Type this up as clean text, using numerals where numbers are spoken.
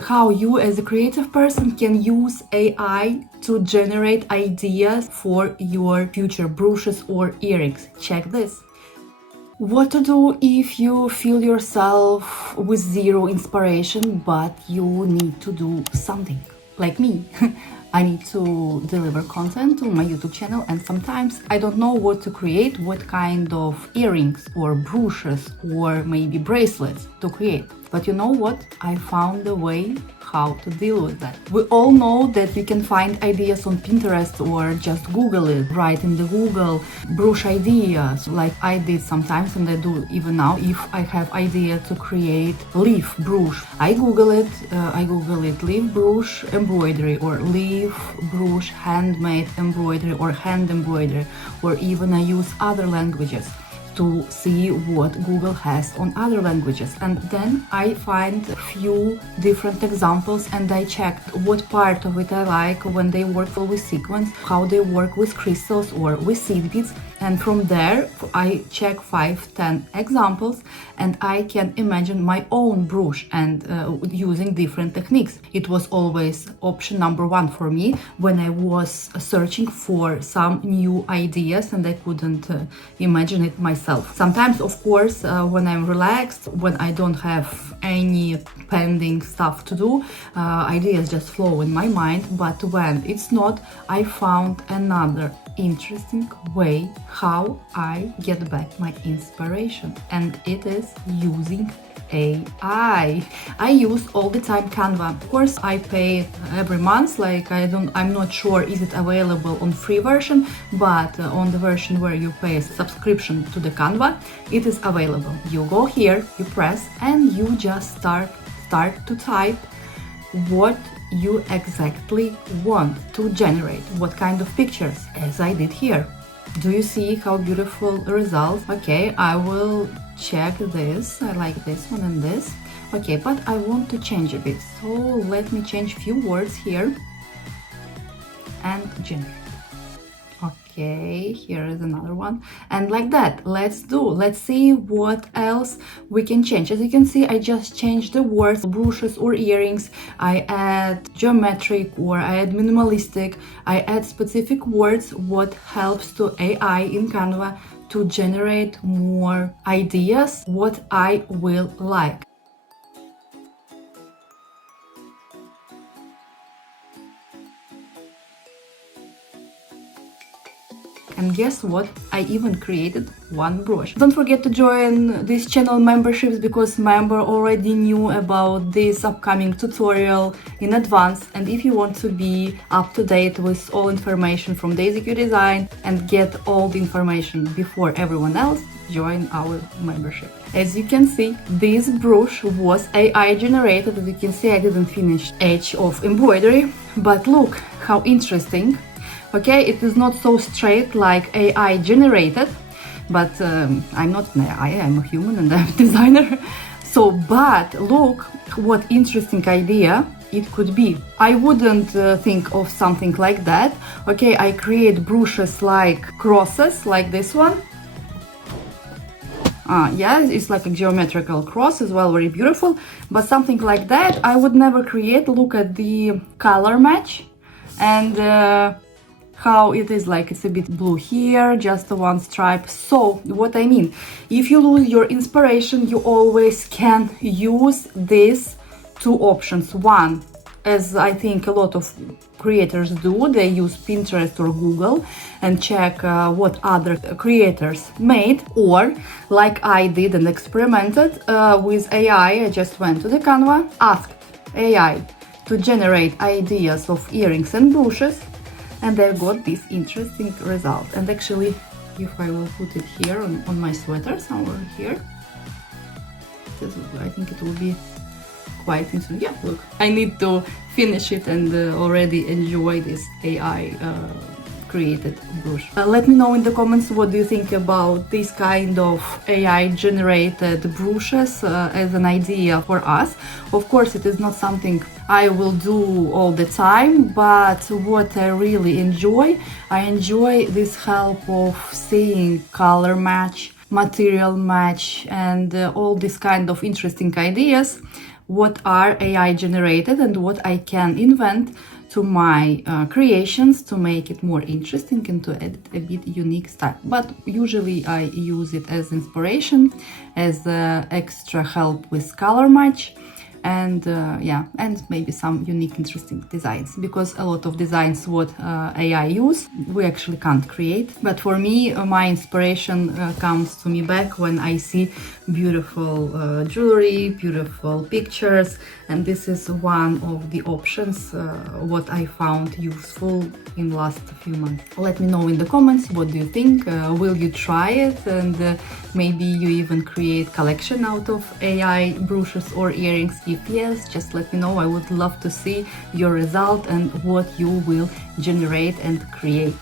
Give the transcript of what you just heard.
how you as a creative person can use AI to generate ideas for your future brooches or earrings. Check this. What to do if you feel yourself with zero inspiration, but you need to do something? Like me. I need to deliver content on my YouTube channel, and sometimes I don't know what to create, what kind of earrings or brooches or maybe bracelets to create. But you know what? I found a way how to deal with that. We all know that we can find ideas on Pinterest or just Google it, write in the Google brooch ideas, like I did sometimes and I do even now. If I have idea to create leaf brooch, I Google it leaf brooch embroidery or leaf brooch handmade embroidery or hand embroidery, or even I use other languages to see what Google has on other languages, and then I find a few different examples and I checked what part of it I like, when they work with sequins, how they work with crystals or with seed beads, and from there I check 5-10 examples and I can imagine my own brooch and using different techniques. It was always option number one for me when I was searching for some new ideas and I couldn't imagine it myself. Sometimes, of course, when I'm relaxed, when I don't have any pending stuff to do, ideas just flow in my mind, but when it's not, I found another interesting way how I get back my inspiration, and it is using AI. I use all the time Canva. Of course, I pay it every month. Like I'm not sure is it available on free version, but on the version where you pay a subscription to the Canva, it is available. You go here, you press, and you just start to type what you exactly want to generate, what kind of pictures, as I did here. Do you see how beautiful results? Okay, I will check this. I like this one and this. Okay, but I want to change a bit. So let me change few words here and generate. Okay, here is another one, and like that. Let's see what else we can change. As you can see, I just changed the words, brooches or earrings. I add geometric or I add minimalistic. I add specific words, what helps to AI in Canva to generate more ideas, what I will like. And guess what? I even created one brooch. Don't forget to join this channel memberships, because member already knew about this upcoming tutorial in advance. And if you want to be up to date with all information from Daisy Q Design and get all the information before everyone else, join our membership. As you can see, this brooch was AI generated. As you can see, I didn't finish edge of embroidery, but look how interesting. Okay, it is not so straight like AI generated, but I'm not an AI, I'm a human and I'm a designer. So, but look what interesting idea it could be. I wouldn't think of something like that. Okay, I create brooches like crosses, like this one. Yeah, it's like a geometrical cross as well, very beautiful. But something like that I would never create. Look at the color match and how it is, like it's a bit blue here, just one stripe. So what I mean, if you lose your inspiration, you always can use these two options. One, as I think a lot of creators do, they use Pinterest or Google and check what other creators made, or like I did and experimented with AI. I just went to the Canva, asked AI to generate ideas of earrings and brooches, and I got this interesting result. And actually, if I will put it here on my sweater, somewhere here, I think it will be quite interesting. Yeah, look, I need to finish it and already enjoy this AI created brooch. Let me know in the comments what do you think about this kind of AI generated brooches as an idea for us. Of course, it is not something I will do all the time, but what I really enjoy, I enjoy this help of seeing color match, material match, and all these kind of interesting ideas what are AI generated and what I can invent to my creations to make it more interesting and to add a bit unique style. But usually I use it as inspiration, as extra help with color match, and and maybe some unique interesting designs, because a lot of designs what AI use we actually can't create. But for me, my inspiration comes to me back when I see beautiful jewelry, beautiful pictures, and this is one of the options what I found useful in last few months. Let me know in the comments what do you think. Will you try it, and maybe you even create collection out of AI brooches or earrings? If yes, just let me know. I would love to see your result and what you will generate and create.